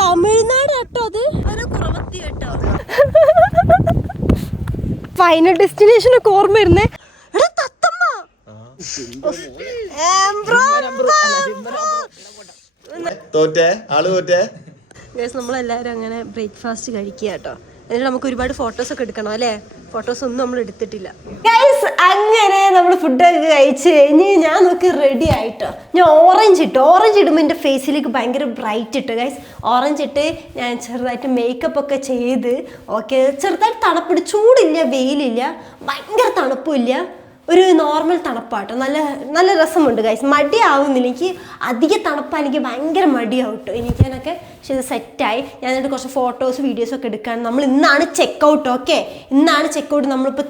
തമിഴ്നാട് കേട്ടോ അത് കുറവത്തി കേട്ടോ. ഫൈനൽ ഡെസ്റ്റിനേഷൻ ഒക്കെ ഓർമ്മ വരുന്നേ. നമ്മളെല്ലാരും അങ്ങനെ ബ്രേക്ക്ഫാസ്റ്റ് കഴിക്കുക കേട്ടോ. എന്നിട്ട് നമുക്ക് ഒരുപാട് ഫോട്ടോസ് ഒക്കെ എടുക്കണം അല്ലേ? ഫോട്ടോസ് ഒന്നും നമ്മൾ എടുത്തിട്ടില്ല. അങ്ങനെ നമ്മൾ ഫുഡൊക്കെ കഴിച്ച് കഴിഞ്ഞ് ഞാൻ നോക്കി റെഡി ആയിട്ടോ. ഞാൻ ഓറഞ്ച് ഇടുമ്പോൾ എൻ്റെ ഫേസിലേക്ക് ഭയങ്കര ബ്രൈറ്റ് ഇട്ടു ഗൈസ്. ഓറഞ്ച് ഇട്ട് ഞാൻ ചെറുതായിട്ട് മേക്കപ്പ് ഒക്കെ ചെയ്ത് ഓക്കെ. ചെറുതായിട്ട് തണുപ്പിട്ട്, ചൂടില്ല വെയിലില്ല, ഭയങ്കര തണുപ്പില്ല, ഒരു നോർമൽ തണുപ്പാട്ടോ. നല്ല നല്ല രസമുണ്ട് ഗൈസ്. മടിയാവുന്നില്ല എനിക്ക്. അധിക തണുപ്പാണ് എനിക്ക് ഭയങ്കര മടിയാവും കേട്ടോ എനിക്കാനൊക്കെ. പക്ഷെ ഇത് സെറ്റായി. ഞാൻ എന്നിട്ട് കുറച്ച് ഫോട്ടോസ് വീഡിയോസൊക്കെ എടുക്കാൻ. നമ്മൾ ഇന്നാണ് ചെക്കൗട്ട്. ഓക്കെ, ഇന്നാണ് ചെക്കൗട്ട്. നമ്മളിപ്പോൾ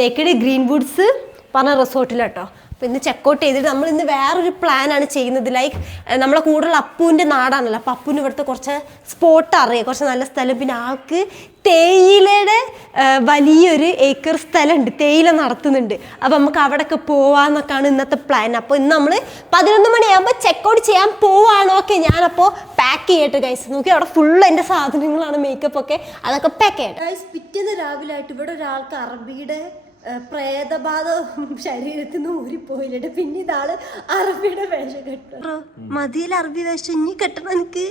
തേക്കടി ഗ്രീൻവുഡ്സ് പറഞ്ഞ റിസോർട്ടിലാട്ടോ. അപ്പോൾ ഇന്ന് ചെക്കൗട്ട് ചെയ്തിട്ട് നമ്മൾ ഇന്ന് വേറൊരു പ്ലാനാണ് ചെയ്യുന്നത്. ലൈക്ക് നമ്മളെ കൂടുതൽ അപ്പൂൻ്റെ നാടാണല്ലോ. അപ്പോൾ അപ്പൂന് ഇവിടുത്തെ കുറച്ച് സ്പോട്ട് അറിയാം, കുറച്ച് നല്ല സ്ഥലം. പിന്നെ ആൾക്ക് തേയിലയുടെ വലിയൊരു ഏക്കർ സ്ഥലമുണ്ട്, തേയില നടത്തുന്നുണ്ട്. അപ്പോൾ നമുക്ക് അവിടെയൊക്കെ പോവാന്നൊക്കെയാണ് ഇന്നത്തെ പ്ലാൻ. അപ്പോൾ ഇന്ന് നമ്മൾ 11 മണിയാകുമ്പോൾ ചെക്കൗട്ട് ചെയ്യാൻ പോവാണ്. ഓക്കെ, ഞാനപ്പോൾ പാക്ക് ചെയ്യട്ടെ ഗൈസ്. നോക്കി അവിടെ ഫുള്ള് എൻ്റെ സാധനങ്ങളാണ്, മേക്കപ്പ് ഒക്കെ, അതൊക്കെ പാക്ക് ചെയ്യട്ടെ ഗൈസ്. പിറ്റേന്ന് രാവിലെ ആയിട്ട് ഇവിടെ ഒരാൾക്ക് അറബിയുടെ പ്രേതബാധ ശരീരത്തിൽ നിന്ന് ഊരിപ്പോയില്ലേ. പിന്നെ ഇതാള് അറബിയുടെ വേഷം കെട്ടണം. മതിയിൽ അറബി വേഷം ഇനി കെട്ടണം എനിക്ക്.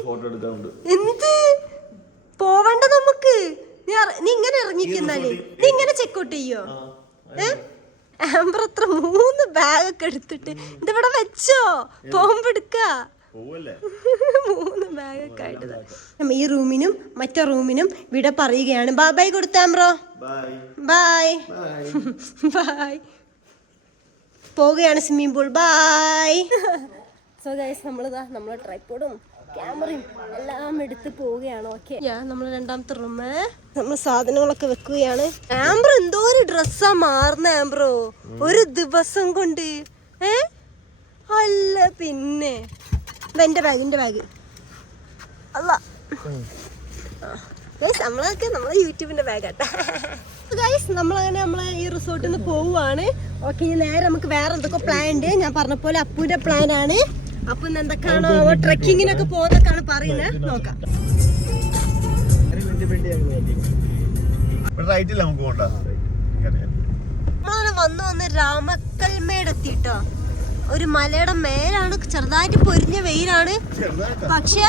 എന്ത് പോവണ്ട നമുക്ക്? നീ ഇങ്ങനെ ഇറങ്ങിക്കുന്നാലേ നീ ഇങ്ങനെ ചെക്കൗട്ട് ചെയ്യോ? ആംബർ അത്ര 3 ബാഗൊക്കെ എടുത്തിട്ട് ഇതിവിടെ വെച്ചോ? പോകുമ്പോ എടുക്ക 3 ബാഗൊക്കെ ആയിട്ട് ഈ റൂമിനും മറ്റേ റൂമിനും വിട പറയുകയാണ്. ബൈ കൊടുത്താമ്പ്രോ. Bye bye. പോവുകയാണ് swimming pool. Bye. So guys നമ്മളെ ട്രൈപോഡും ക്യാമറയും എല്ലാം എടുത്ത് പോവുകയാണ്. ഓക്കെ, നമ്മൾ രണ്ടാമത്തെ റൂമ് നമ്മൾ സാധനങ്ങളൊക്കെ വെക്കുകയാണ്. ആംബ്രോ എന്തോ ഒരു ഡ്രസ്സാ മാറുന്ന ആംബ്രോ ഒരു ദിവസം കൊണ്ട്. അല്ല പിന്നെ എന്റെ ബാഗ് അല്ല നമ്മളൊക്കെ നമ്മളെ യൂട്യൂബിന്റെ ബാഗാട്ടാ ഗൈസ്. നമ്മളെ ഈ റിസോർട്ടിൽ നിന്ന് പോവുകയാണ്. ഓക്കെ, ഇനി നേരെ നമുക്ക് വേറെ എന്തൊക്കെ പ്ലാൻ ഉണ്ട്. ഞാൻ പറഞ്ഞ പോലെ അപ്പൂന്റെ പ്ലാൻ ആണ്. അപ്പൊ എന്തൊക്കെയാണോ ട്രെക്കിങ്ങിനൊക്കെ പോകുന്നൊക്കെയാണ് പറയുന്നത്. നോക്കാം. നമ്മളങ്ങനെ വന്ന് രാമക്കൽമേട് എത്തിട്ടോ. ഒരു മലയുടെ മേലാണ്. ചെറുതായിട്ട് പൊരിഞ്ഞ വെയിലാണ്. പക്ഷെ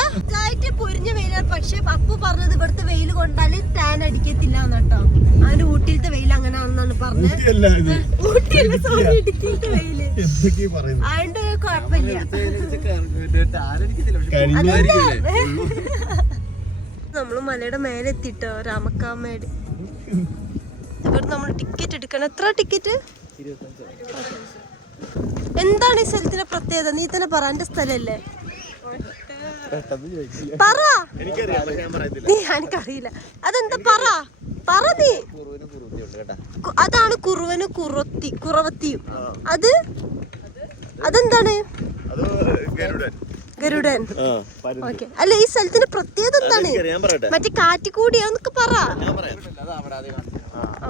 അപ്പു പറഞ്ഞത് ഇവിടുത്തെ വെയിൽ കൊണ്ടാല് ടാൻ അടിക്കത്തില്ല കേട്ടോ. അവന്റെ ഊട്ടിയിലത്തെ വെയിൽ അങ്ങനെയാണെന്നാണ് പറഞ്ഞത്. ഊട്ടിയല്ല, സോറി, ഇടുക്കിയിലത്തെ വെയില്. അതുകൊണ്ട് കുഴപ്പമില്ല. നമ്മള് മലയുടെ മേലെ എത്തിട്ടോ, രാമക്കാമേട്. ഇവിടെ നമ്മൾ ടിക്കറ്റ് എടുക്കണം. എത്ര ടിക്കറ്റ്? എന്താണ് ഈ സ്ഥലത്തിന്റെ പ്രത്യേകത? നീ തന്നെ പറ, എന്റെ സ്ഥലല്ലേ പറ. എനിക്കറിയില്ല അതെന്താ, പറ നീ. അതാണ് കുറുവനും കുറവത്തിയും. അതെന്താണ്? ഗരുഡൻ. ഓക്കെ, അല്ല ഈ സ്ഥലത്തിന്റെ പ്രത്യേകത എന്താണ്? മറ്റേ കാറ്റിക്കൂടിയാന്നൊക്കെ പറ.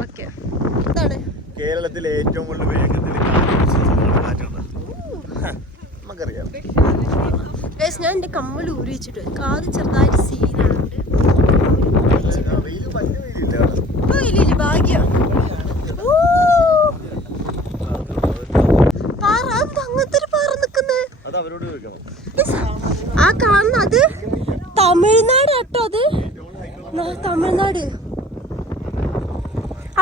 ഓക്കെ, എന്താണ് കേരളത്തിലെ ഏറ്റവും കൂടുതൽ ഞാൻ എന്റെ കമ്മൽ ഊരി വെച്ചിട്ട് കാത് ചെറുതായിട്ട് സീനുണ്ട്. ഭാഗ്യം. അങ്ങനത്തെ ഒരു പാറ നിക്കുന്നത്. ആ കാണുന്ന അത് തമിഴ്നാട് കേട്ടോ. അത് തമിഴ്നാട്.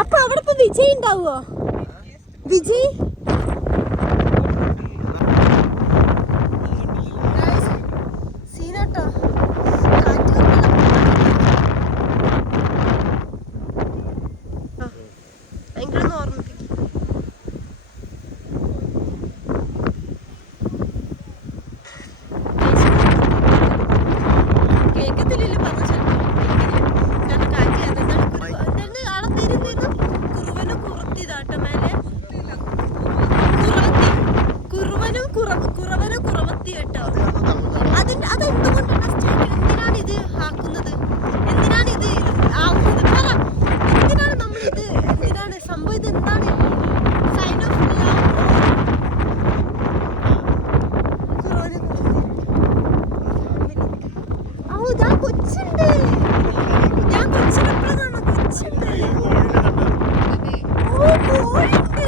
അപ്പൊ അവിടെ ഇപ്പൊ വിജയ് ഉണ്ടാവുമോ? വിജയ് ദാ കൊച്ചുണ്ട്. ഞാൻ കൊച്ചിനെ എപ്പോഴും കാണാം. കൊച്ചുണ്ട്. ഓ കോഴിയുണ്ട്.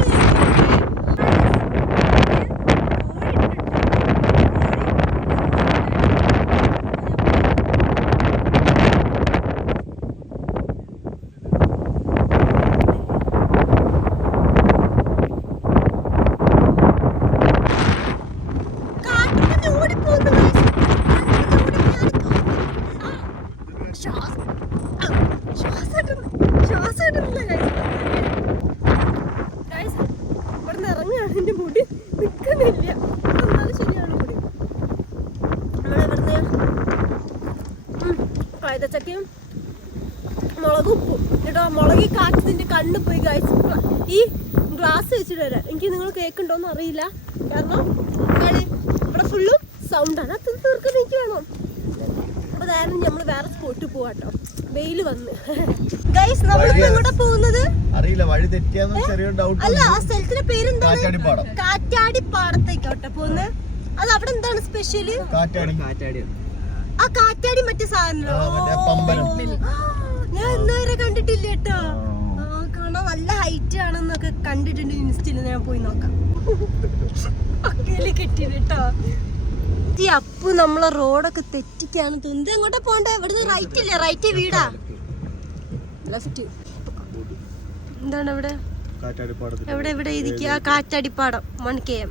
ചക്കയും മുളക് ഉപ്പും കേട്ടോ. മുളക് കാറ്റത്തിന്റെ കണ്ണ് പോയി കഴിച്ചു. ഈ ഗ്ലാസ് വെച്ചിട്ട് വരാം. എനിക്ക് നിങ്ങൾ കേൾക്കുന്നുണ്ടോന്ന് അറിയില്ല, കാരണം ഇവിടെ ഫുള്ളും സൗണ്ടാണ്. അത് തീർക്കാൻ എനിക്ക് വേണം. അപ്പൊ നേരം നമ്മള് വേറെ സ്പോട്ടിൽ പോവാട്ടോ. വെയില് വന്ന് ഗൈസ് നമ്മളിപ്പോ എങ്ങോട്ടാ പോകുന്നത് അറിയില്ല. വഴി തെറ്റിയാന്ന് ചെറിയ ഡൗട്ട്. അല്ല, ആ സ്ഥലത്തിന്റെ പേരെന്താണ്? കാറ്റാടിപ്പാടത്തേക്കോട്ടെ പോകുന്നത്. അത് അവിടെ എന്താണ് സ്പെഷ്യല്? ആ കാറ്റാടി മറ്റേ സാധനം ഞാൻ ഇന്നുവരെ കണ്ടിട്ടില്ല കേട്ടോ. കാണാൻ നല്ല ഹൈറ്റ് ആണെന്നൊക്കെ കണ്ടിട്ടുണ്ട് ഇൻസ്റ്റയില്. ഞാൻ പോയി നോക്കാം. കെട്ടി കേട്ടോ. ഈ അപ്പു നമ്മളെ റോഡൊക്കെ തെറ്റിക്കാണ് തോന്നുന്നത്. എങ്ങോട്ടാ പോണ്ടേ? ഇവിടുന്ന് റൈറ്റ് ഇല്ലേ? റൈറ്റ് വീടാ, ലെഫ്റ്റ്. എന്താണ് ഇവിടെ? എവിടെ എവിടെ ഇരിക്കുക? കാറ്റാടിപ്പാടം 1 km.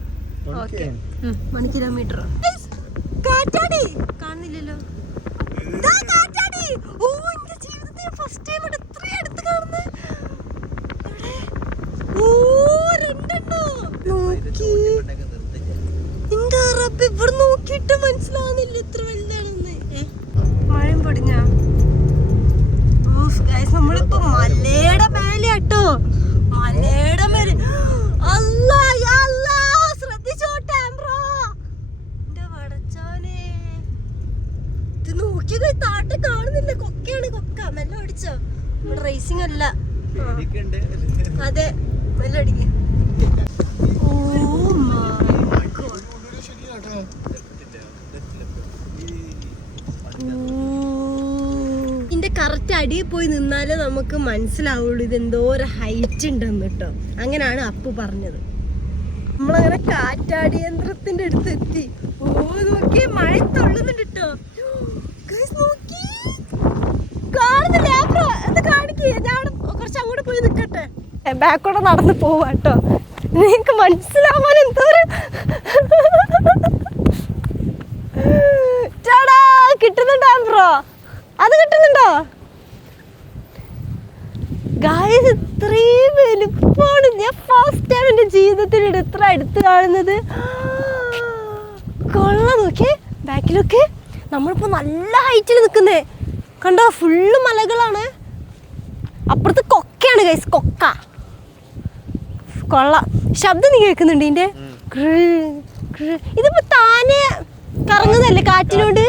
Okay, 1 kilometre. കാറ്റാടി കാണുന്നില്ലല്ലോ. കാറ്റാടി. ഓ, എന്റെ ജീവിതത്തിൽ ഫസ്റ്റ് ടൈം ഇത്ര അടുത്ത് കാണുന്നത്. ഓ, രണ്ടെണ്ണോ നോക്കി. എന്റെ റബ്ബേ, ഇവിടെ നോക്കിയിട്ട് മനസ്സിലാവുന്നില്ല ഇത്ര വലുതാണെന്ന്. മഴയും പൊടിഞ്ഞ. നമ്മളിപ്പോ മലയുടെ മേലെയാട്ടോ. മലയുടെ മേലെ. അല്ലാ യാ അല്ലാ, ശ്രദ്ധിച്ചോട്ടെ ബ്രോ. എന്റെ വടച്ചോനെ, ഇത് നോക്കിയത് താട്ട് കാണുന്നില്ല. കൊക്കയാണ്, കൊക്ക. മെല്ലെ ഓടിച്ചോ. ഇവിടെ റേസിംഗ് അല്ല. അതെ, മെല്ലെ അടിക്ക്. Oh my god. ഇതിന്റെ കറക്റ്റ് അടിയിൽ പോയി നിന്നാലേ നമുക്ക് മനസ്സിലാവുള്ളൂ ഇത് എന്തോരം ഹൈറ്റ് ഉണ്ടെന്ന് കേട്ടോ. അങ്ങനെയാണ് അപ്പു പറഞ്ഞത്. നമ്മളങ്ങനെ കാറ്റാടി യന്ത്രത്തിന്റെ അടുത്ത് എത്തി. ഓ നോക്കി, മഴ തൊള്ളുന്നുണ്ട് കേട്ടോ. കാണുന്നില്ല അത് കാണിക്കേ. ഞാൻ കുറച്ച് അങ്ങോട്ട് പോയി നിക്കട്ടെ. ബാക്കോടെ നടന്ന് പോവാട്ടോ. നിങ്ങക്ക് മനസ്സിലാവാൻ എന്തോരം കിട്ടുന്നുണ്ടോ ബ്രോ? അത് കിട്ടുന്നുണ്ടോ ഗായ്സ്? ഇത്രയും വലുപ്പമാണ്. ഞാൻ ഫസ്റ്റ് ടൈം എൻ്റെ ജീവിതത്തിൽ ഇത്ര അടുത്ത് കാണുന്നത്. കൊള്ളാം. നോക്കിയേ, ബാക്കിലൊക്കെ നമ്മളിപ്പോ നല്ല ഹൈറ്റിൽ നിൽക്കുന്നേ കണ്ടോ. ഫുള്ള് മലകളാണ്. അപ്പുറത്ത് കൊക്കയാണ് ഗൈസ്, കൊക്ക. കൊള്ളാം. ശബ്ദം നീ കേൾക്കുന്നുണ്ട് ഇതിന്റെ? ഇതിപ്പോ താനെ കറങ്ങുന്നല്ലേ കാറ്റിനോട്.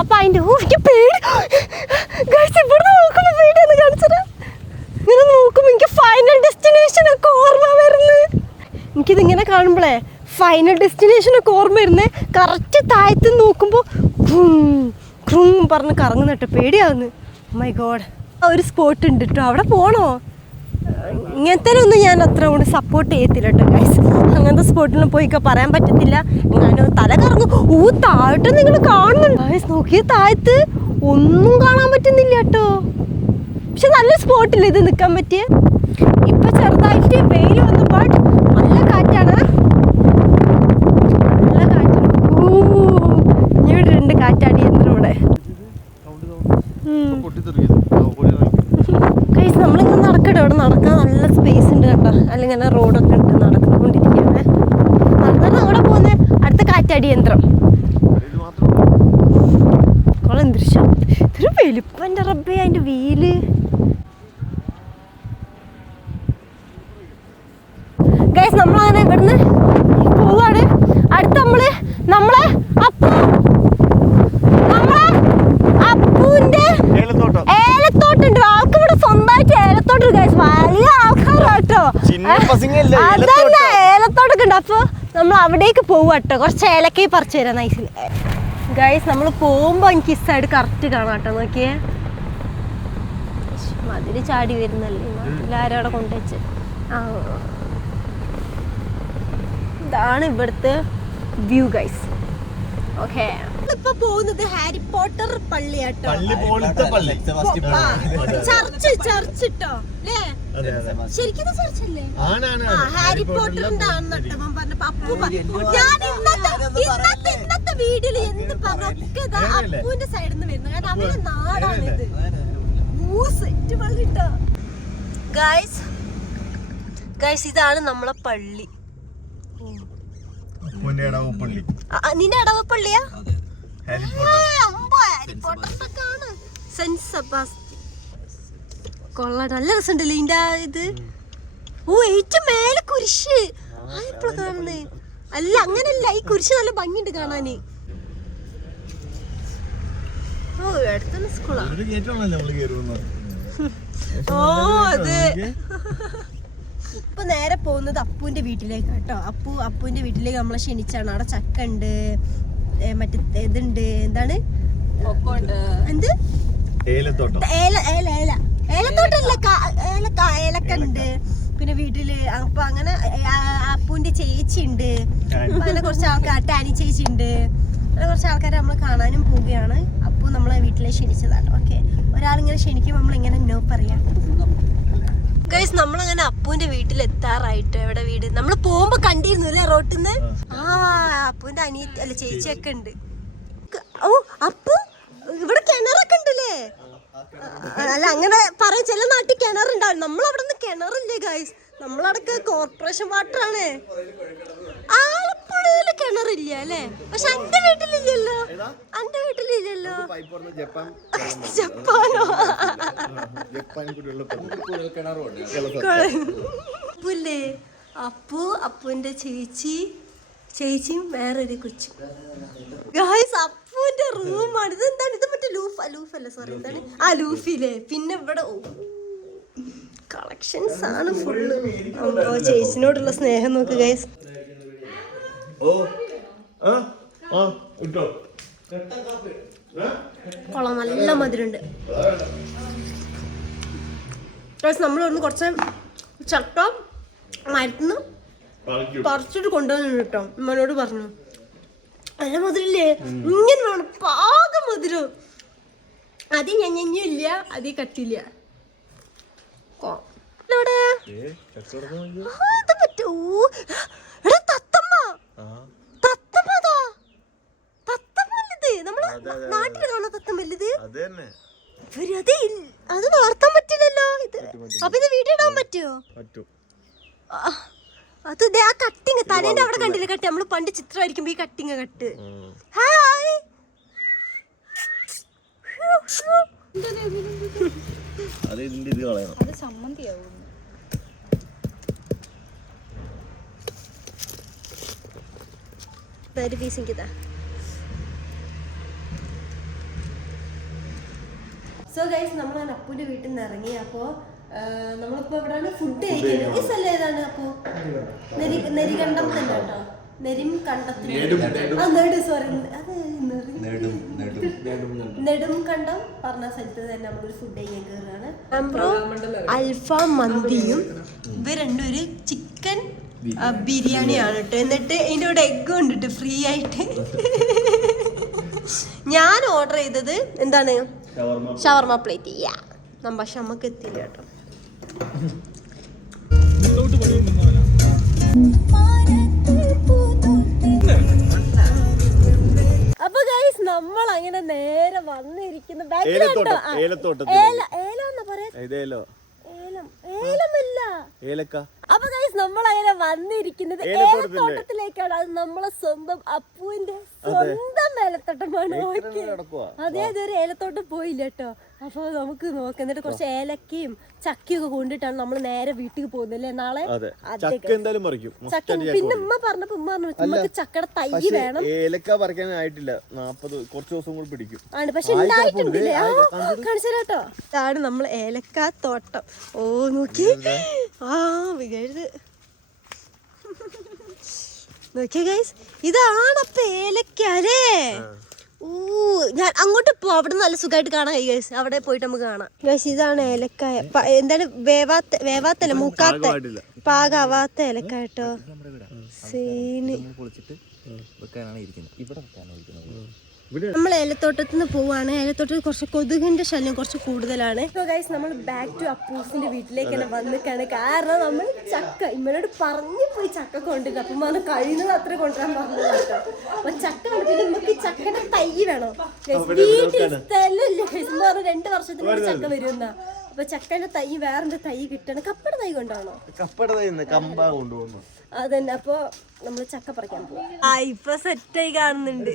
അപ്പൊ അതിന്റെ എനിക്ക് പേടി ഗൈസ്. ഇവിടെ നോക്കുമ്പോ പേടിയാന്ന് കാണിച്ചത്. ഇങ്ങനെ നോക്കുമ്പോ എനിക്ക് ഫൈനൽ ഡെസ്റ്റിനേഷൻ ഒക്കെ ഓർമ്മ വരുന്നത്. എനിക്കിതിങ്ങനെ കാണുമ്പോഴേ ഫൈനൽ ഡെസ്റ്റിനേഷൻ ഒക്കെ ഓർമ്മ വരുന്നേ. കറക്റ്റ് താഴത്ത് നോക്കുമ്പോ പറഞ്ഞ് കറങ്ങുന്നിട്ട് പേടിയാവുന്നു. My God. ഒരു സ്പോട്ട് ഉണ്ട് കേട്ടോ, അവിടെ പോണോ? ഇങ്ങനത്തെ ഒന്നും ഞാൻ അത്ര കൊണ്ട് സപ്പോർട്ട് ചെയ്യത്തില്ല കേട്ടോ ഗൈസ്. അങ്ങനത്തെ സ്പോട്ടിലും പോയിക്കെ പറയാൻ പറ്റത്തില്ല. ഞാൻ തല കറങ്ങും. ഓ, താഴത്ത് നിങ്ങൾ കാണുന്നുണ്ട് ഗൈസ്. നോക്കിയ താഴത്ത് ഒന്നും കാണാൻ പറ്റുന്നില്ല കേട്ടോ. പക്ഷെ നല്ല സ്പോട്ടിൽ ഇത് നിൽക്കാൻ പറ്റിയ. ഇപ്പൊ ചെറുതായിട്ട് വെയിൽ വന്നപ്പോൾ നല്ല കാറ്റാണ്. നല്ല കാറ്റ്. ഇവിടെ ഉണ്ട് കാറ്റാടി യന്ത്രം ഇവിടെ. ഗൈസ് നമ്മളിങ്ങനെ നടക്കട്ടെ. ഇവിടെ നടക്കാൻ നല്ല സ്പേസ് ഉണ്ട് കേട്ടോ. അല്ലെങ്കിൽ റോഡൊക്കെ ഉണ്ട്. നടന്നുകൊണ്ടിരിക്കുകയാണ്. നടന്നാണ് അവിടെ പോകുന്നത്. അടുത്ത കാറ്റാടി യന്ത്രം. കൊള്ളാം ദൃശ്യം. ഇതൊരു വലുപ്പം. എൻ്റെ റബ്ബേ, അതിൻ്റെ വീല്. ഗൈസ് നമ്മളങ്ങനെ ഇവിടുന്ന് പോവാണ്. അടുത്ത നമ്മളെ അപ്പുവിന്റെ ഏലത്തോട്ടുണ്ട്. ആൾക്ക് ഇവിടെ സ്വന്തമായിട്ട് ഏലത്തോട്ടുണ്ട് ഗൈസ്. വലിയ ആൾക്കാരാട്ടോ. അതന്നെ, ഏലത്തോട്ടൊക്കെ ഉണ്ട്. അപ്പൊ നമ്മൾ അവിടേക്ക് പോവാട്ടോ. കുറച്ച് ഏലക്കൈ പറിച്ചു തരാം നൈസിൽ. ഗൈസ് നമ്മൾ പോകുമ്പോ എനിക്ക് ഈ സൈഡ് കറക്റ്റ് കാണാം കേട്ടോ. നോക്കിയേ, മതില് ചാടി വരുന്നല്ലേ, എല്ലാരും അവിടെ കൊണ്ടുവച്ച്. ഇതാണ് ഇവിടുത്തെ വ്യൂ ഗൈസ്. ഓക്കെ, ഇപ്പൊ പോകുന്നത് ഹാരി പോട്ടർ പള്ളിയാട്ടോ. ചർച്ച് ട്ടോ അല്ലേ? ശരിക്കും ചർച്ചല്ലേ? ഹാരി പോട്ടറിന്റെ ആണെന്നട്ടോ ഞാൻ പറഞ്ഞപ്പോ അപ്പു ഞാൻ ഇന്നത്തെ വീഡിയോയില് എന്ത് പറഞ്ഞൊക്കെ അപ്പുവിന്റെ സൈഡിൽ നിന്ന് വരുന്നത്. കാരണം അവരുടെ നാടാണിത്. ഗൈസ് ഇതാണ് നമ്മളെ പള്ളി. നിന്റെ അടവപ്പള്ളിയാ? Saint Sebastian. കൊള്ളാം, നല്ല രസമുണ്ടല്ലേ ഇതിന്റെ ഇത്. ഓ, ഏറ്റവും മേലെ കുരിശ് ആയപ്പോഴാ കാണുന്നേ. അല്ല, അങ്ങനല്ല, ഈ കുരിശ് നല്ല ഭംഗിയുണ്ട് കാണാന്. ഓ, അടുത്ത സ്കൂളാ. ഓ, അതെ. ഇപ്പൊ നേരെ പോകുന്നത് അപ്പുവിന്റെ വീട്ടിലേക്ക് കേട്ടോ. അപ്പുവിന്റെ വീട്ടിലേക്ക് നമ്മളെ ക്ഷണിച്ചാണ്. അവിടെ ചക്ക ഉണ്ട്, മറ്റേ ഇതുണ്ട്, എന്താണ് എന്ത് ഏലക്ക ഉണ്ട്. പിന്നെ വീട്ടില് അപ്പൊ അങ്ങനെ അപ്പുവിന്റെ ചേച്ചി ഉണ്ട്, അങ്ങനെ കുറച്ച് ആൾക്കാർ, ടാനി ചേച്ചി ഉണ്ട്, അങ്ങനെ കുറച്ച് ആൾക്കാരെ നമ്മൾ കാണാനും പോവുകയാണ്. അപ്പു നമ്മളെ വീട്ടിലേക്ക് ക്ഷണിച്ചതാണ്. ഓക്കെ, ഒരാളിങ്ങനെ ക്ഷണിക്കുമ്പോൾ നമ്മളിങ്ങനെ നോ പറയാം. ഗൈസ്, നമ്മളങ്ങനെ അപ്പുവിന്റെ വീട്ടിൽ എത്താറായിട്ട്. എവിടെ വീട്? നമ്മൾ പോകുമ്പോ കണ്ടിരുന്നു അല്ലേ റോട്ടിന്ന്? അപ്പുവിന്റെ അനിയത്തി അല്ല ചേച്ചിയൊക്കെ ഉണ്ട്. ഓ, അപ്പു ഇവിടെ കിണറൊക്കെ ഉണ്ടല്ലേ? അല്ല, അങ്ങനെ പറയാം, ചില നാട്ടിൽ കിണറുണ്ടാവും. നമ്മളവിടെ നിന്ന് കിണറില്ലേ ഗൈസ്, നമ്മളവിടക്ക് കോർപ്പറേഷൻ വാട്ടർ ആണ്. ആലപ്പുഴയില് കിണറില്ല അല്ലേ? പക്ഷെ എന്റെ വീട്ടിലില്ലല്ലോ. എന്റെ വീട്ടിലില്ലല്ലോ. ജപ്പാനോ? അപ്പുല്ലേ, അപ്പുവിന്റെ ചേച്ചിയും വേറൊരു കൊച്ചും. ഗായ്സ്, അപ്പുവിന്റെ റൂമാണ് ഇത്. എന്താണ് ഇത്? മറ്റേ ലൂഫല്ല, സോറി, എന്താണ് ലൂഫില്ലേ? പിന്നെ ഇവിടെ കളക്ഷൻസ് ആണ് ഫുള്ള്. ചേച്ചിനോടുള്ള സ്നേഹം നോക്ക് ഗൈസ്. കൊള്ളാം, നല്ല മധുരമുണ്ട്. നമ്മളിവിടുന്ന് കുറച്ച് ചക്ക മരത്തുനിന്ന് പറിച്ചിട്ട് കൊണ്ടുവന്നു കേട്ടോ. ഉമ്മനോട് പറഞ്ഞു നല്ല മധുരല്ലേ, ഇങ്ങനെ വേണം, പാകം മധുരം. അതി ഞഞ്ഞില്ല, അതി കട്ടില്ല. നാട്ടില് കാണാൻ തത്തമ്മല്ലത്. അത് വളർത്താൻ പറ്റില്ലല്ലോ ഇത്. അപ്പൊ ഇത് വീഡിയോ ഇടാൻ പറ്റുമോ? അത് ആ കട്ടിങ് തലേന്റെ അവിടെ കണ്ടില്ല കട്ട്? നമ്മള് പണ്ട് ചിത്രം വരയ്ക്കുമ്പോ ഈ കട്ടിങ് കട്ട്. ഹായ്, ഒരു പീസ് എനിക്കിതാ. സോ ഗൈസ്, നമ്മൾ അപ്പുവിന്റെ വീട്ടിൽ നിന്ന് ഇറങ്ങി. അപ്പോ നമ്മളിപ്പോ എവിടെയാണ് ഫുഡ് കഴിക്കുന്നത്? ഈ സ്ഥലം ഏതാണ്? അപ്പോ നെരികണ്ടം തന്നെ കേട്ടോ. നെടുംകണ്ടം പറഞ്ഞ സ്ഥലത്ത് തന്നെ നമ്മളൊരു ഫുഡ് കഴിക്കാൻ കയറുകയാണ്. അൽഫാം മന്തിയും ഇവ രണ്ടൊരു ചിക്കൻ ബിരിയാണിയാണ് കേട്ടോ. എന്നിട്ട് ഇതിൻ്റെ കൂടെ എഗ്ഗ് കൊണ്ടിട്ട് ഫ്രീ ആയിട്ട്. ഞാൻ ഓർഡർ ചെയ്തത് എന്താണ്? ഷവർമ പ്ലേറ്റ്. പക്ഷെ നമുക്ക് എത്തില്ല കേട്ടോ. അപ്പൊ ഗൈസ്, നമ്മൾ അങ്ങനെ നേരെ വന്നിരിക്കുന്ന അപ്പൊ ഗൈസ്, നമ്മളങ്ങനെ വന്നിരിക്കുന്നത് ഏലത്തോട്ടത്തിലേക്കാണ്. അത് നമ്മളെ സ്വന്തം അപ്പുവിന്റെ സ്വന്തം ഏലത്തോട്ടമാണ്. അതെ, അതൊരു ഏലത്തോട്ടം പോയില്ല കേട്ടോ. അപ്പൊ നമുക്ക് നോക്കാം. എന്നിട്ട് കുറച്ച് ഏലക്കയും ചക്കയൊക്കെ കൊണ്ടിട്ടാണ് നമ്മൾ നേരെ വീട്ടിൽ പോകുന്നല്ലേ നാളെ. പിന്നെ ഉമ്മ പറഞ്ഞപ്പോ ഉമ്മ പറഞ്ഞു നമുക്ക് ചക്കയുടെ തൈ വേണം. ഏലക്ക പറിക്കാനായിട്ടില്ല, 40 കുറച്ച് ദിവസം കൂടി പിടിക്കും ആണ്. പക്ഷെ ഉണ്ടായിട്ടുണ്ടല്ലേ? കാണിച്ചാലോ. ഇതാണ് നമ്മൾ ഏലക്ക തോട്ടം. ഓ, നോക്കി വികരുത്. നോക്കിയ ഗൈസ്, ഇതാണ് അപ്പൊ ഏലക്ക അല്ലേ? ഞാൻ അങ്ങോട്ട് പോ, അവിടെ നല്ല സുഖമായിട്ട് കാണാം ഗൈസ്. അവിടെ പോയിട്ട് നമുക്ക് കാണാം ഗൈസ്. ഇതാണ് ഏലക്കായ. എന്താണ് വേവാത്തല്ല, മൂക്കാത്ത, പാകാവാത്ത ഏലക്കായ കേട്ടോ. സീന്. നമ്മൾ ഏലത്തോട്ടത്തിൽ നിന്ന് പോവാണ്. ഏലത്തോട്ടത്തിൽ കുറച്ച് കൊതുകിന്റെ ശല്യം കുറച്ച് കൂടുതലാണ്. സോ ഗൈസ്, നമ്മൾ ബാക്ക് ടു അപ്പൂസിന്റെ വീട്ടിലേക്ക് തന്നെ വന്നിട്ടാണ്. കാരണം നമ്മൾ ചക്ക ഇമ്മനോട് പറഞ്ഞു പോയി ചക്ക കൊണ്ടുവരും. അപ്പം അത് കഴിയുന്നത് അത്ര കൊണ്ടുവരാൻ പറഞ്ഞു കേട്ടോ. അപ്പൊ ചക്ക പിന്നെ നമുക്ക് ചക്കയുടെ തൈ വേണം. വീട്ടിൽ സ്ഥലമില്ല ഗൈസ്. 2 വർഷത്തിന് ചക്ക വരുന്ന. അപ്പൊ ചക്കന്റെ തൈ വേറെ തൈ കിട്ടണം. കപ്പയുടെ തൈ കൊണ്ടാണോ? കപ്പയുടെ തൈ കമ്പ കൊണ്ടുപോകുന്നു. അതന്നെ. അപ്പൊ നമ്മള് ചക്ക പറിക്കാൻ പോകും. ഇപ്പൊ സെറ്റായി കാണുന്നുണ്ട്.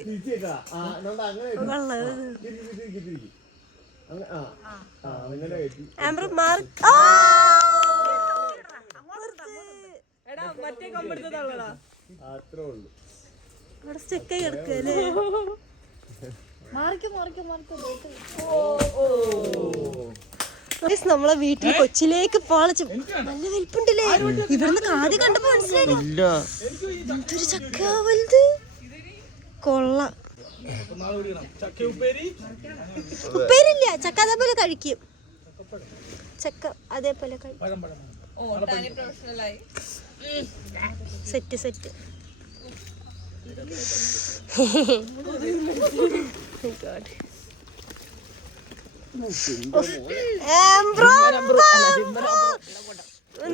സ്റ്റെക്കായി കിടക്കല്ലേ. നമ്മളെ വീട്ടിൽ കൊച്ചിലേക്ക് പാളച്ച് നല്ല വലിപ്പുണ്ടല്ലേ. ഇവിടുന്ന് ആദ്യം കണ്ടപ്പോ മനസ്സിലായില്ല എന്തൊരു ചക്ക വലുത്. കൊള്ള. ഉപ്പേരില്ല, ചക്ക അതേപോലെ കഴിക്കും. ചക്ക അതേപോലെ കഴിക്കും. Set set.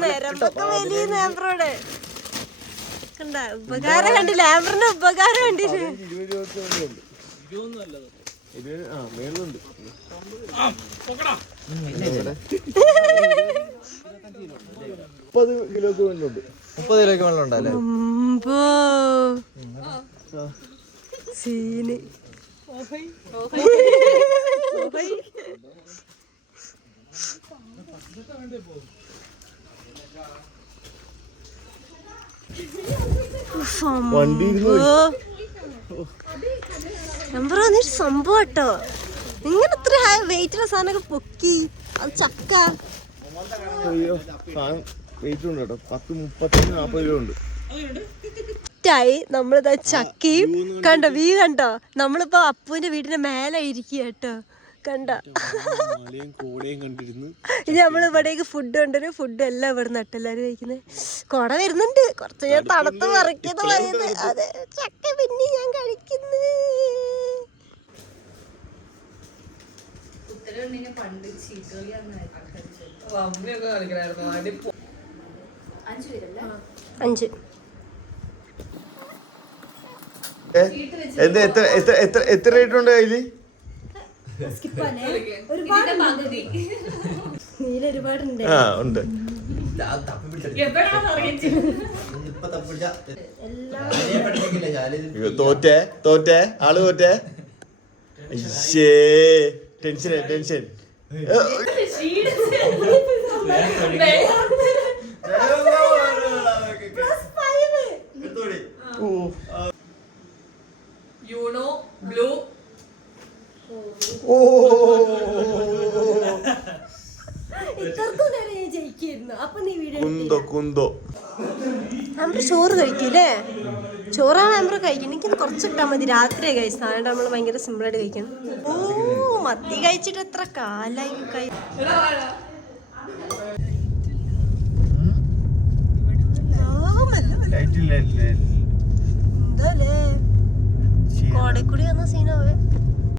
നേരമ്പൊക്കെ വലിയ നേമ്പ്രോടെ കണ്ട. ഉപകാരം കണ്ടില്ല, ആംബ്രന്റെ ഉപകാരം കണ്ടില്ല. സീന്. സംഭവം കേട്ടോ. നിങ്ങൾ ഇത്ര വെയിറ്റുള്ള സാധനമൊക്കെ പൊക്കി. അത് ചക്ക നമ്മളിതാ ചക്കയും കണ്ടോ. വ്യൂ കണ്ടോ. നമ്മളിപ്പോ അപ്പുവിന്റെ വീടിന്റെ മേലെ ഇരിക്കുക കേട്ടോ. കണ്ട. ഇനി നമ്മൾ ഇവിടേക്ക് ഫുഡ് കൊണ്ടുവരും. ഫുഡ് എല്ലാം ഇവിടെ നട്ട് എല്ലാരും കഴിക്കുന്നത്. കൊട വരുന്നുണ്ട്. കുറച്ച് ഞാൻ തണുത്ത് മറിക്കുന്ന പറയുന്നത്. അതെ, ചക്ക പിന്നെ ഞാൻ കഴിക്കുന്നു. അഞ്ച്. എത്ര റേറ്റ് ഉണ്ട് കയ്യില്? ഒരുപാടുണ്ട്. ഉണ്ട്. തോറ്റേ ആള് തോറ്റേ. Tension tension. Uno blue. കുന്തോ നമ്മള് ചോറ് കഴിക്കൂലേ. ചോറാണ് നമ്മൾ കഴിക്കണം. എനിക്കിത് കുറച്ചിട്ടാൽ മതി. രാത്രി കഴിച്ചു. അതുകൊണ്ട് നമ്മൾ ഭയങ്കര സിമ്പിളായിട്ട് കഴിക്കണം. മത്തി കഴിച്ചിട്ട് എത്ര കാലായി. എന്തല്ലേ കോടക്കൂടി വന്ന സീനാവേ.